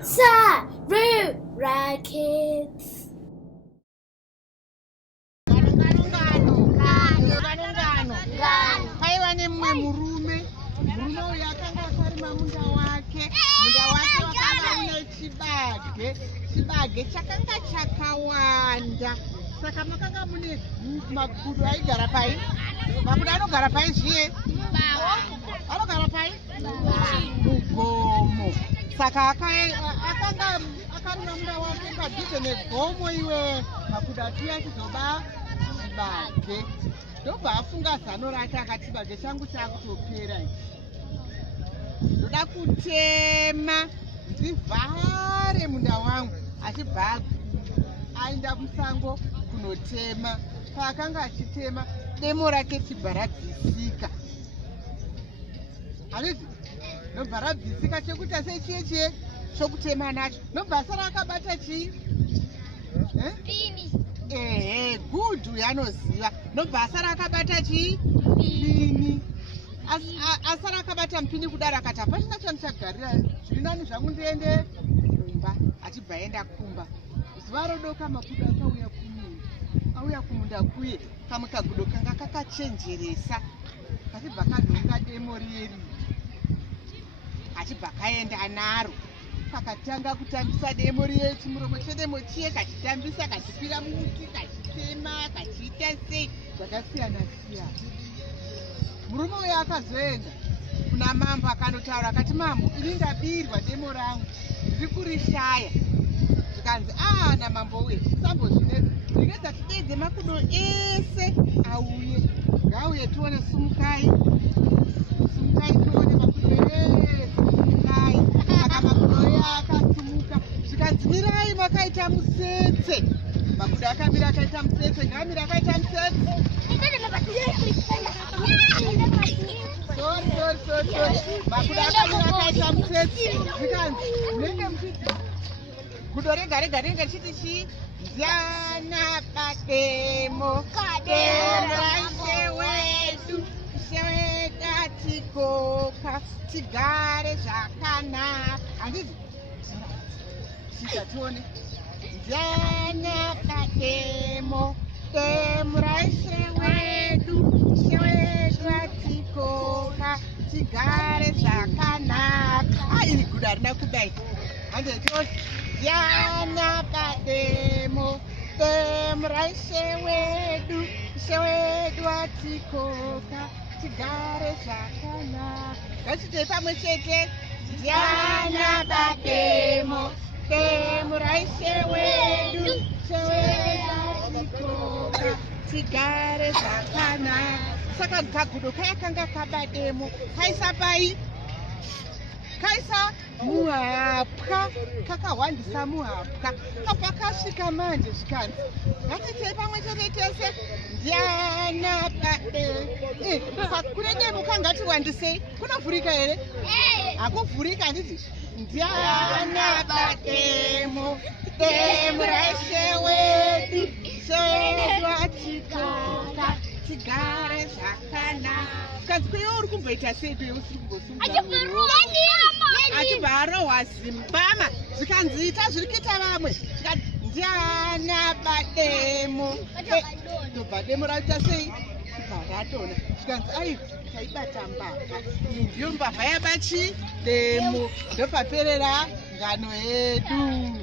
Saru Rackets. Paiva nemumwe murume uyu akanga akarima munda wake wakanga une chibage chakanga chakawanda. Saka makanga mune makudo aigara pai. Makudo anogara pai zviye anogara pai mugomo. Saka akanga akarima munda wake padhuze negomo. Iwe makudo atuya achizoba chibage, ndobva afunga zano rake akati chibage changu chakutopera, ndoda kutema ndivhare munda wangu. Achibva aenda musango kunotema. Paakanga achitema demo rake chibva rabvisika. Handiti nobva rabvisika chekuita sechiye chokutema nacho. Nobva asara akabata chii? Gudhu yanoziva. Nobva asara akabata chii? Pini. Asara akabata mupini kudaro akati hapachina chandichagarira, zviri nani zvangu ndiende kumba. Achibva aenda kumba. Zuva rodoka makudo auya kumunda kuye. Kamwe kagudo kanga kakachenjeresa kachibva kanhonga demo riri. Achibva kaenda naro kakatanga kutambisa demo riye. Chimuromo chedemo chiye kachitambisa, kachikwira muti, kachitema, kachiita sei zvakasiyana siyana. Murume uyo akazoenda kuna mambo akanotaura akati, mambo, ini ndabirwa demo rangu ndiri kurishaya. Zvikanzi namambo uye sambo zvinezvi ndingedza tidedze makudo ese auye. Ngauye tione, sumukai tione makudo ese, sumukai. Saka makudo uye akasumuka. Zvikanzi mirai makaita mutsetse. Makudo akamira akaita mutsetse. Ngamira akaita mutsetse. Makudo akamira akaita mutsetse. Zvikanzi munenge muchiti gudo rega richiti chii? Ndiana bademo raishe wedu, ishe wedu atikoka, tigare zvakanaka. Handiti chita tione. Ndiana bademo raishe wedu, ishe wedu atikoka, tigare zvakanaka. Iri gudo harina kudai. Handiti tione. Diana bademo raishe wedu, ishe wedu atikoka, tigare zvakanaka. Ngatiitei pamwe chete. Diana bademo raishe wedu, ishe wedu atikoka, tigare zvakanaka. Saka kagudo kayakanga kabademo kaisa pai? Kaisa muhapwa, kakahwandisa muhapwa. Kabva kasvika manje zvikanzi ngatiitei pamwe chete tese. Ndiana bademo. Kune demo kangati wandisei? Kunovhurika here? Hakuvhurika. Handiti ndiana bademo raishe wedu, ishe wedu atikoka, tigare zvakanaka. Kanzi kuyewo uri kumboita sei kuye usiri kumbosunga? Achibva arohwa zimbama. Zvikanzi ita zviri kuita vamwe. Zvikanzi ndiana bademo. Ndobva demo raita sei? Kubva ratona. Zvikanzi ai taibata mbavha. Iyi ndiyo mbavha yabachi demo. Ndopaperera ngano yedu.